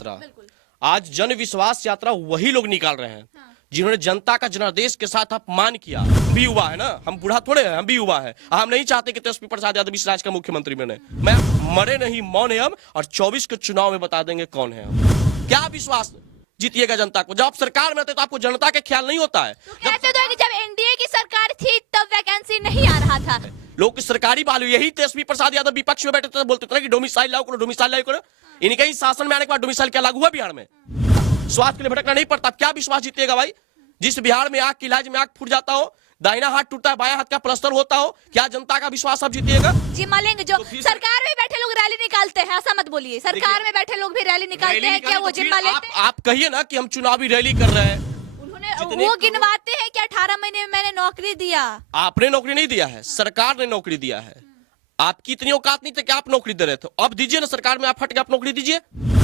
यात्रा। आज जन विश्वास यात्रा वही लोग निकाल रहे हैं जिन्होंने जनता का जनादेश के साथ अपमान किया। हम भी युवा है ना, हम बूढ़ा थोड़े हैं, हम भी युवा है। हम नहीं चाहते कि तेजस्वी प्रसाद यादव इस राज्य का मुख्यमंत्री बने। मैं मरे नहीं मौन है हम, और 24 के चुनाव में बता देंगे कौन है हम। क्या विश्वास जीतिएगा जनता को? जब आप सरकार में थे तो आपको जनता के ख्याल नहीं होता है। तो कहते तो है कि जब एनडीए की सरकार थी तब वैकेंसी नहीं आ रहा था। लोग की सरकारी बालू, यही तेजस्वी प्रसाद यादव विपक्ष में बैठे थे बोलते थे कि डोमिसाइल लागू करो, डोमिसाइल लागू करो। इनके ही शासन में आने के बाद डोमिसाइल क्या लागू हुआ बिहार में? स्वास्थ्य के लिए भटकना नहीं पड़ता। क्या विश्वास जीतेगा भाई? जिस बिहार में आंख के इलाज में आंख फूट जाता हो, दाहिना हाथ टूटता है, बायां हाथ का प्लास्टर होता हो, क्या जनता का विश्वास अब जीतिएगा? जिम्मा लेंगे जो सरकार में बैठे लोग रैली निकालते हैं, ऐसा मत बोलिए। सरकार में बैठे लोग भी रैली निकालते हैं, क्या वो जिम्मा लेते हैं? आप कहिए ना कि हम चुनावी रैली कर रहे हैं। उन्होंने वो गिनवाते हैं कि 18 महीने में मैंने नौकरी दिया। आपने नौकरी नहीं दिया है, सरकार ने नौकरी दिया है। आपकी इतनी औकात नहीं थी कि आप नौकरी दे रहे थे। अब दीजिए ना, सरकार में आप हट के आप नौकरी दीजिए।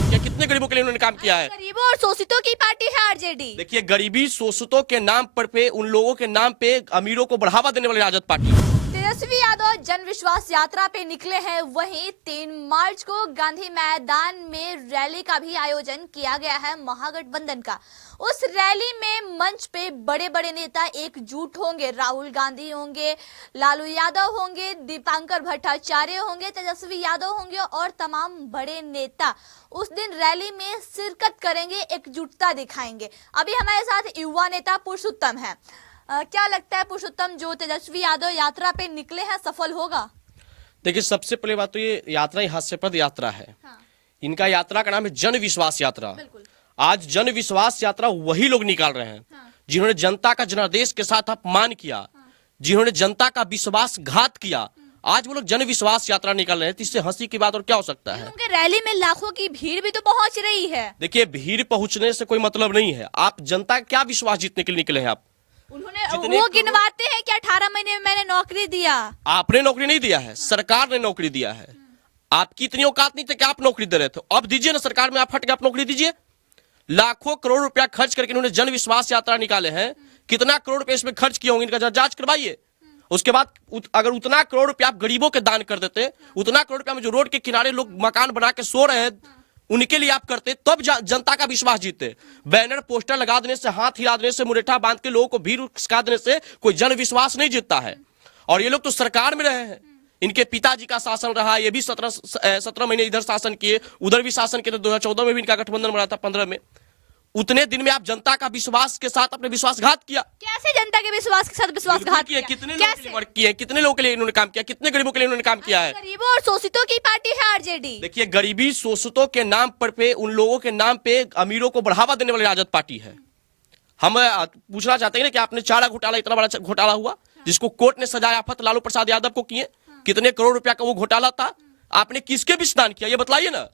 क्या कितने गरीबों के लिए उन्होंने काम किया है? गरीबों और शोषितों की पार्टी है आरजेडी। देखिए, गरीबी शोषितों के नाम पर पे, उन लोगों के नाम पे अमीरों को बढ़ावा देने वाली राजद पार्टी। तेजस्वी यादव जन विश्वास यात्रा पे निकले हैं। वहीं 3 मार्च को गांधी मैदान में रैली का भी आयोजन किया गया है महागठबंधन का। उस रैली में मंच पे बड़े बड़े नेता एकजुट होंगे। राहुल गांधी होंगे, लालू यादव होंगे, दीपांकर भट्टाचार्य होंगे, तेजस्वी यादव होंगे और तमाम बड़े नेता उस दिन रैली में शिरकत करेंगे, एकजुटता दिखाएंगे। अभी हमारे साथ युवा नेता पुरुषोत्तम है। क्या लगता है पुरुषोत्तम, जो तेजस्वी यादव यात्रा पे निकले हैं सफल होगा? देखिए, सबसे पहले बात तो ये यात्रा ही हास्यास्पद यात्रा है। इनका यात्रा का नाम है जन विश्वास यात्रा। आज जन विश्वास यात्रा वही लोग निकाल रहे हैं जिन्होंने जनता का जनादेश के साथ अपमान किया, जिन्होंने जनता का विश्वासघात किया। आज वो लोग जन विश्वास यात्रा निकाल रहे हैं। तो इससे हंसी की बात और क्या हो सकता है? उनके रैली में लाखों की भीड़ भी तो पहुंच रही है। देखिए, भीड़ पहुंचने से कोई मतलब नहीं है। आप जनता का क्या विश्वास जीतने के लिए निकले हैं? आप उन्होंने वो गिनवाते हैं कि 18 महीने में मैंने नौकरी दिया। आपने नौकरी नहीं दिया है, सरकार ने नौकरी दिया है। आपकी इतनी औकात नहीं थी कि आप नौकरी दे रहे थे। अब दीजिए ना, सरकार में आप हट के आप नौकरी दीजिए। लाखों करोड़ रुपया खर्च करके इन्होंने जन विश्वास यात्रा निकाले हैं। कितना करोड़ रुपए इसमें खर्च किए होंगे, इनका जांच करवाइए। उसके बाद अगर उतना करोड़ रुपया आप गरीबों के दान कर देते, उतना करोड़ रुपया में जो रोड के किनारे लोग मकान बना के सो रहे हैं उनके लिए आप करते, तब जनता का विश्वास जीतते। बैनर पोस्टर लगा देने से, हाथ हिला देने से, मुरेठा बांध के लोगों को भीड़ उकसा देने से कोई जन विश्वास नहीं जीतता है। और ये लोग तो सरकार में रहे हैं, इनके पिताजी का शासन रहा, ये भी 17 महीने इधर शासन किए, उधर भी शासन किए। 2014 में भी इनका गठबंधन बना था, 15 में। उतने दिन में आप जनता का विश्वास के साथ अपने विश्वासघात किया। कैसे जनता के विश्वास के साथ विश्वासघात किया? कितने लोगों के लिए इन्होंने काम किया? कितने गरीबों के लिए इन्होंने काम किया है? गरीबों और शोषितों की पार्टी है आरजेडी। देखिए, गरीबी शोषितों के नाम पर पे, उन लोगों के नाम पे अमीरों को बढ़ावा देने वाली राजद पार्टी है। हम पूछना चाहते हैं कि आपने चारा घोटाला, इतना बड़ा घोटाला हुआ जिसको कोर्ट ने सजा आफत लालू प्रसाद यादव को किए, कितने करोड़ रुपया का वो घोटाला था? आपने किसके भी स्नान किया, ये बताइए ना।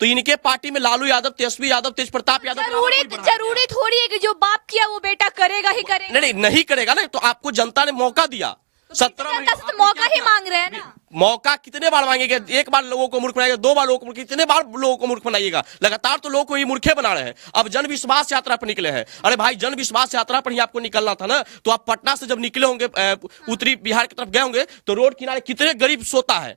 तो इनके पार्टी में लालू यादव, तेजस्वी यादव, तेज प्रताप यादव, जरूरी थोड़ी है कि जो बाप किया वो बेटा करेगा ही करेगा। नहीं करेगा ना। तो आपको जनता ने मौका दिया। 17 महीने तो मौका ही मांग रहे हैं ना। मौका कितने बार मांगेंगे? एक बार लोगों को मूर्ख बनाएगा, 2 बार लोगों को, कितने बार लोगों को मूर्ख बनाइएगा? लगातार तो लोगों को ये मूर्खे बना रहे हैं। अब जन विश्वास यात्रा पर निकले हैं। अरे भाई, जन विश्वास यात्रा पर ही आपको निकलना था ना। तो आप पटना से जब निकले होंगे, उत्तरी बिहार की तरफ गए होंगे, तो रोड किनारे कितने गरीब सोता है,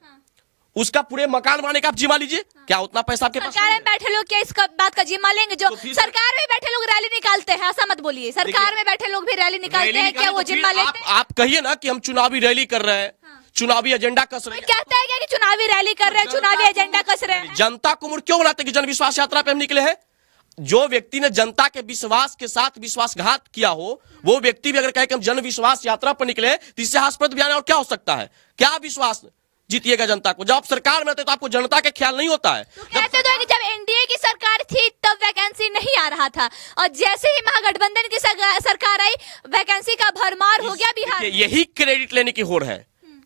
उसका पूरे मकान बनाने का आप जिम्मा लीजिए। क्या उतना पैसा आपके पास? सरकार में बैठे लोग क्या इस बात का जिम्मा लेंगे? जो सरकार में बैठे लोग रैली निकालते हैं, ऐसा मत बोलिए। सरकार में बैठे लोग भी रैली निकालते हैं, क्या वो जिम्मा लेते हैं? आप कहिए ना कि हम चुनावी रैली कर रहे हैं, चुनावी एजेंडा कस रहे हैं। कहता है क्या कि चुनावी रैली कर रहे हैं, चुनावी एजेंडा कस रहे हैं? जनता को मूर्ख क्यों बनाते कि जन विश्वास यात्रा पे हम निकले हैं? जो व्यक्ति ने जनता के विश्वास के साथ विश्वासघात किया हो, वो व्यक्ति भी अगर कहे कि हम जन विश्वास यात्रा पर निकले हैं, तो इससे हास्यास्पद बयान और क्या हो सकता है? क्या विश्वास जीतिएगा जनता को? जब आप सरकार में थे तो आपको जनता के ख्याल नहीं होता है। तो कहते तो है कि जब एनडीए की सरकार थी तब वैकेंसी नहीं आ रहा था, और जैसे ही महागठबंधन की सरकार आई, वैकेंसी का भरमार हो गया बिहार। यही क्रेडिट लेने की होड़ है।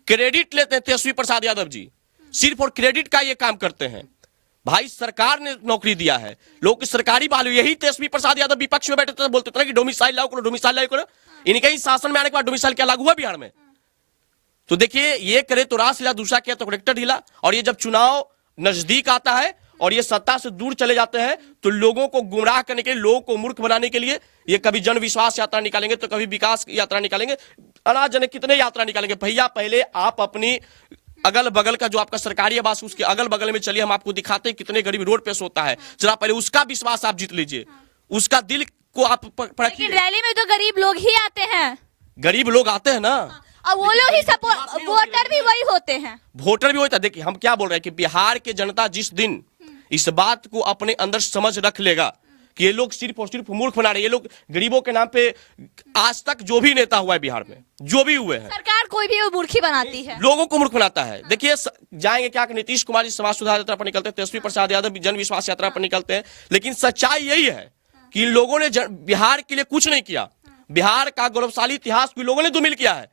क्रेडिट लेते हैं तेजस्वी प्रसाद यादव जी, सिर्फ और क्रेडिट का ये काम करते हैं। भाई, सरकार ने नौकरी दिया है, लोग की सरकारी बालू, यही तेजस्वी प्रसाद यादव विपक्ष में बैठे थे बोलते थे कि डोमिसाइल लागू करो, डोमिसाइल लागू करो। इनके ही शासन में आने के बाद डोमिसाइल क्या लागू हुआ बिहार में? तो देखिए, ये करे तो रास हिला, दूसरा किया तो कलेक्टर हिला। और ये जब चुनाव नजदीक आता है और ये सत्ता से दूर चले जाते हैं, तो लोगों को गुमराह करने के लिए, लोगों को मूर्ख बनाने के लिए ये कभी जन विश्वास यात्रा निकालेंगे, तो कभी विकास यात्रा निकालेंगे, अनाज जाने कितने यात्रा निकालेंगे। भैया, पहले आप अपनी अगल बगल का जो आपका सरकारी आवास, उसके अगल बगल में चलिए, हम आपको दिखाते हैं कितने गरीब रोड पे सोता है। जरा पहले उसका विश्वास आप जीत लीजिए, उसका दिल को आप परखिए। लेकिन रैली में तो गरीब लोग ही आते हैं, गरीब लोग आते हैं ना, और वो लोग ही सपोर्ट, वोटर भी वही होते हैं। वोटर भी होता है। देखिए हम क्या बोल रहे हैं कि बिहार के जनता जिस दिन इस बात को अपने अंदर समझ रख लेगा कि ये लोग सिर्फ और सिर्फ मूर्ख बना रहे हैं, ये लोग गरीबों के नाम पे आज तक जो भी नेता हुआ है बिहार में, जो भी हुए हैं, सरकार कोई भी वो मूर्खी बनाती है, लोगों को मूर्ख बनाता है। देखिए जाएंगे क्या कि नीतीश कुमार जी समाज सुधार यात्रा पर निकलते हैं, तेजस्वी प्रसाद यादव जन विश्वास यात्रा पर निकलते हैं, लेकिन सच्चाई यही है कि इन लोगों ने बिहार के लिए कुछ नहीं किया। बिहार का गौरवशाली इतिहास भी लोगों ने धूमिल किया है।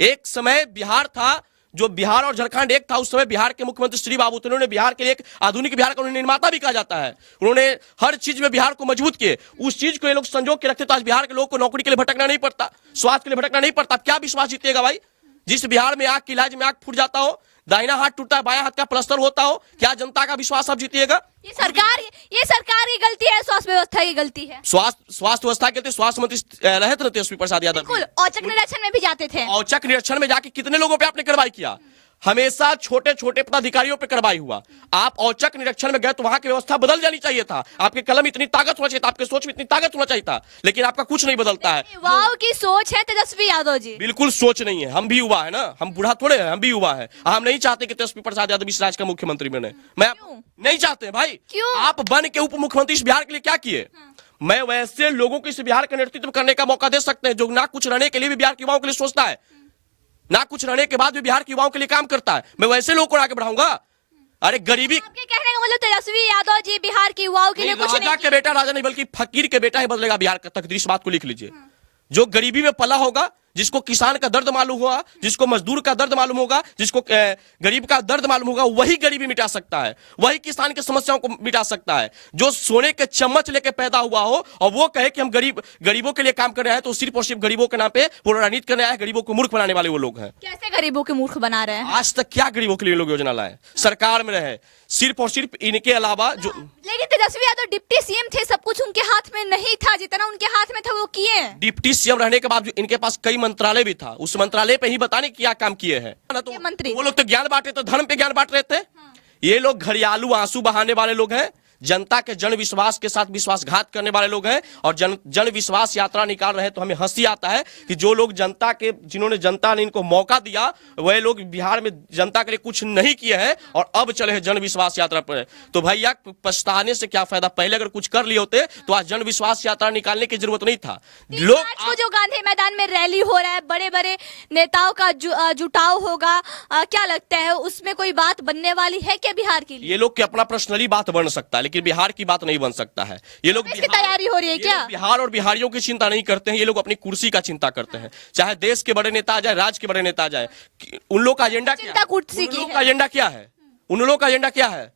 एक समय बिहार था, जो बिहार और झारखंड एक था, उस समय बिहार के मुख्यमंत्री श्री बाबू थे, उन्होंने बिहार के लिए एक आधुनिक बिहार का निर्माता भी कहा जाता है। उन्होंने हर चीज में बिहार को मजबूत किए। उस चीज को ये लोग संजोग के रखते तो आज बिहार के लोगों को नौकरी के लिए भटकना नहीं पड़ता, स्वास्थ्य के लिए भटकना नहीं पड़ता। क्या विश्वास जीतेगा भाई? जिस बिहार में आग के इलाज में आग फूट जाता हो, दाहिना हाथ टूटता है, बायां हाथ का प्लास्टर होता हो, क्या जनता का विश्वास आप जीतिएगा? ये सरकार की गलती है, स्वास्थ्य व्यवस्था की गलती है। स्वास्थ्य व्यवस्था के स्वास्थ्य मंत्री रहे थे तेजस्वी प्रसाद यादव, बिल्कुल, औचक निरीक्षण में भी जाते थे। औचक निरीक्षण में जाके कितने लोगों पे आपने कार्रवाई किया? हमेशा छोटे छोटे पदाधिकारियों पे कार्रवाई हुआ। आप औचक निरीक्षण में गए तो वहां की व्यवस्था बदल जानी चाहिए था। आपके कलम इतनी ताकत होना चाहिए था, आपके सोच में इतनी ताकत होना चाहिए था, लेकिन आपका कुछ नहीं बदलता है। युवाओं की सोच है तेजस्वी यादव जी। बिल्कुल सोच नहीं है। हम भी युवा है ना, हम बूढ़ा थोड़े हैं, हम भी युवा है। हम नहीं चाहते कि तेजस्वी प्रसाद यादव इस राज्य का मुख्यमंत्री बने। मैं नहीं चाहते भाई। क्यों? आप बन के उप मुख्यमंत्री इस बिहार के लिए क्या किए? मैं वैसे लोगों को इस बिहार का नेतृत्व करने का मौका दे सकते हैं जो ना कुछ रहने के लिए भी बिहार के युवाओं के लिए सोचता है, ना कुछ रहने के बाद भी बिहार के युवाओं के लिए काम करता है। मैं वैसे लोगों को आगे बढ़ाऊंगा। अरे गरीबी, आपके कहने का मतलब तेजस्वी यादव जी बिहार के युवाओं के लिए कुछ नहीं राजा के बेटा राजा नहीं बल्कि फकीर के बेटा ही बदलेगा बिहार का तकदीर। इस बात को लिख लीजिए। जो गरीबी में पला होगा, जिसको किसान का दर्द मालूम होगा, जिसको मजदूर का दर्द मालूम होगा, जिसको गरीब का दर्द मालूम होगा, वही गरीबी मिटा सकता है, वही किसान की समस्याओं को मिटा सकता है। जो सोने के चम्मच लेके पैदा हुआ हो और वो कहे कि हम गरीबों के लिए काम कर रहे हैं, तो सिर्फ और सिर्फ गरीबों के नाम पे वो राजनीति करने आए, गरीबों को मूर्ख बनाने वाले वो लोग हैं। कैसे गरीबों के मूर्ख बना रहे हैं? आज तक क्या गरीबों के लिए लोग योजना लाए? सरकार में रहे, सिर्फ और सिर्फ इनके अलावा जो, लेकिन तेजस्वी यादव डिप्टी सीएम थे, सब कुछ उनके हाथ में नहीं था, जितना उनके हाथ में था वो किए। डिप्टी सीएम रहने के बाद इनके पास कई मंत्रालय भी था, उस मंत्रालय पे ही बताने क्या काम किए हैं ना। तो मंत्री वो लोग तो ज्ञान बांटे, तो धर्म पे ज्ञान बांट रहे थे। ये लोग घड़ियालू आंसू बहाने वाले लोग हैं, जनता के जन विश्वास के साथ विश्वासघात करने वाले लोग हैं, और जन विश्वास यात्रा निकाल रहे हैं। तो हमें हंसी आता है कि जो लोग जनता के, जिन्होंने जनता ने इनको मौका दिया, वह लोग बिहार में जनता के लिए कुछ नहीं किए हैं और अब चले हैं जन विश्वास यात्रा पर। तो भैया पछताने से क्या फायदा? पहले अगर कुछ कर लिए होते तो आज जन विश्वास यात्रा निकालने की जरूरत नहीं था। लोग को जो गांधी मैदान में रैली हो रहा है, बड़े बड़े नेताओं का जुटाव होगा, क्या लगता है उसमें कोई बात बनने वाली है क्या बिहार के लिए? ये लोग की अपना पर्सनली बात बन सकता है, लेकिन बिहार की बात नहीं बन सकता है। ये लोग इसकी तैयारी हो रही है क्या? बिहार और बिहारियों की चिंता नहीं करते हैं, ये लोग अपनी कुर्सी का चिंता करते हैं। चाहे देश के बड़े नेता आ जाए, राज्य के बड़े नेता आ जाए, उन लोग का एजेंडा क्या है? कुर्सी की उन लोग का एजेंडा क्या है? उन लोग का एजेंडा क्या है?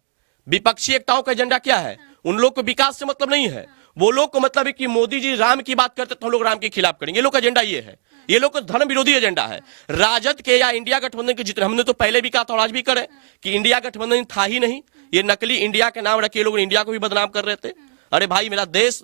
विपक्षी एकताओं का एजेंडा क्या है? उन लोग को विकास से मतलब नहीं है। वो लोग को मतलब है कि मोदी जी राम की बात करते तो हम लोग राम के खिलाफ करेंगे। ये लोग का एजेंडा ये है। ये लोग का धर्म विरोधी एजेंडा है। राजद के या इंडिया गठबंधन के जितने, हमने तो पहले भी कहा था और आज भी करें कि इंडिया गठबंधन था ही नहीं। ये नकली इंडिया के नाम रखे लोग इंडिया को भी बदनाम कर रहे थे। अरे भाई, मेरा देश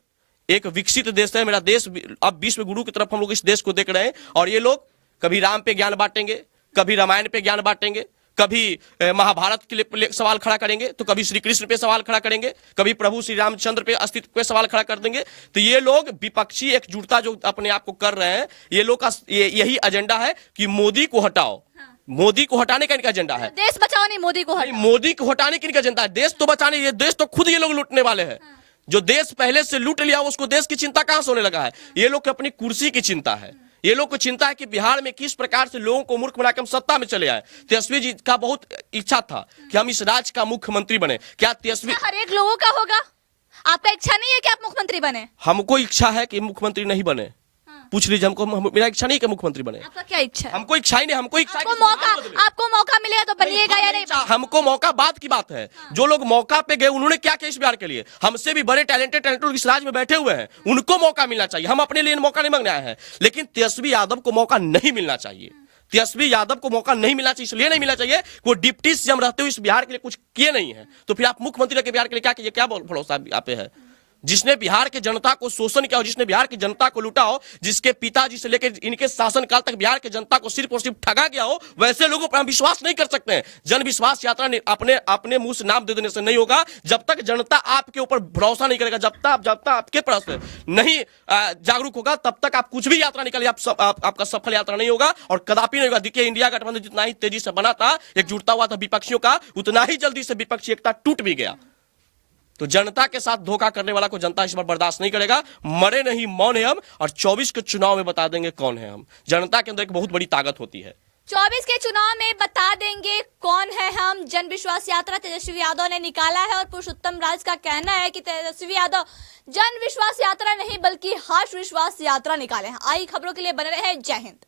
एक विकसित देश है, मेरा देश अब विश्व गुरु की तरफ हम लोग इस देश को देख रहे हैं। और ये लोग कभी राम पे ज्ञान बांटेंगे, कभी रामायण पे ज्ञान बांटेंगे, कभी महाभारत के लिए सवाल खड़ा करेंगे, तो कभी श्री कृष्ण पे सवाल खड़ा करेंगे, कभी प्रभु श्री रामचंद्र पे अस्तित्व पे सवाल खड़ा कर देंगे। तो ये लोग विपक्षी एकजुटता जो अपने आप को कर रहे हैं, ये लोग का यही एजेंडा है कि मोदी को हटाओ। मोदी को हटाने का इनका एजेंडा है। देश बचाओ नहीं, मोदी को हटाओ। मोदी को हटाने का इनका एजेंडा है। देश तो बचाने, ये देश तो खुद ये लोग लूटने वाले हैं। जो देश पहले से लूट लिया उसको देश की चिंता कहां से होने लगा है? ये लोग की अपनी कुर्सी की चिंता है। ये लोग को चिंता है कि बिहार में किस प्रकार से लोगों को मूर्ख बनाकर हम सत्ता में चले आए। तेजस्वी जी का बहुत इच्छा था कि हम इस राज्य का मुख्यमंत्री बने। क्या तेजस्वी? हर एक लोगों का होगा। आपका इच्छा नहीं है कि आप मुख्यमंत्री बने? हमको इच्छा है कि मुख्यमंत्री नहीं बने। पूछ लीजिए हमको, मेरा इच्छा नहीं कि मुख्यमंत्री बने। आपका क्या इच्छा है? हमको इच्छा ही नहीं। हमको इच्छा आपको मौका मिलेगा तो बनिएगा या नहीं? हमको मौका बात की बात है। जो लोग मौका पे गए उन्होंने क्या किया इस बिहार के लिए? हमसे भी बड़े टैलेंटेड इस राज्य में बैठे हुए हैं, उनको मौका मिलना चाहिए। हम अपने लिए मौका नहीं मांगने आए हैं, लेकिन तेजस्वी यादव को मौका नहीं मिलना चाहिए। तेजस्वी यादव को मौका नहीं मिलना चाहिए, इसलिए नहीं मिलना चाहिए वो डिप्टी सीएम रहते हुए इस बिहार के लिए कुछ किए नहीं है। तो फिर आप मुख्यमंत्री के बिहार के लिए क्या कीजिए? क्या भरोसा आप पे है? जिसने बिहार के जनता को शोषण किया हो, जिसने बिहार की जनता को लूटा हो, जिसके पिताजी से लेकर इनके शासनकाल तक बिहार की जनता को सिर्फ और सिर्फ ठगा गया हो, वैसे लोगों पर हम विश्वास नहीं कर सकते हैं। जन विश्वास यात्रा अपने अपने मुंह से नाम दे देने से नहीं होगा। जब तक जनता आपके ऊपर भरोसा नहीं करेगा, जब तक आपके प्रश्न नहीं जागरूक होगा, तब तक आप कुछ भी यात्रा निकालिए, आपका सफल यात्रा नहीं होगा और कदापि नहीं होगा। देखिए, इंडिया गठबंधन जितना ही तेजी से बना था, एकजुटता हुआ था विपक्षियों का, उतना ही जल्दी से विपक्षी एकता टूट भी गया। तो जनता के साथ धोखा करने वाला को जनता इस बार बर्दाश्त नहीं करेगा। मरे नहीं, मौन है हम, और 24 के चुनाव में बता देंगे कौन है हम। जनता के अंदर एक बहुत बड़ी ताकत होती है। 24 के चुनाव में बता देंगे कौन है हम। जन विश्वास यात्रा तेजस्वी यादव ने निकाला है और पुरुषोत्तम राज का कहना है कि तेजस्वी यादव जन विश्वास यात्रा नहीं बल्कि हर्ष विश्वास यात्रा निकाले हैं। आई खबरों के लिए बने रहे। जय हिंद।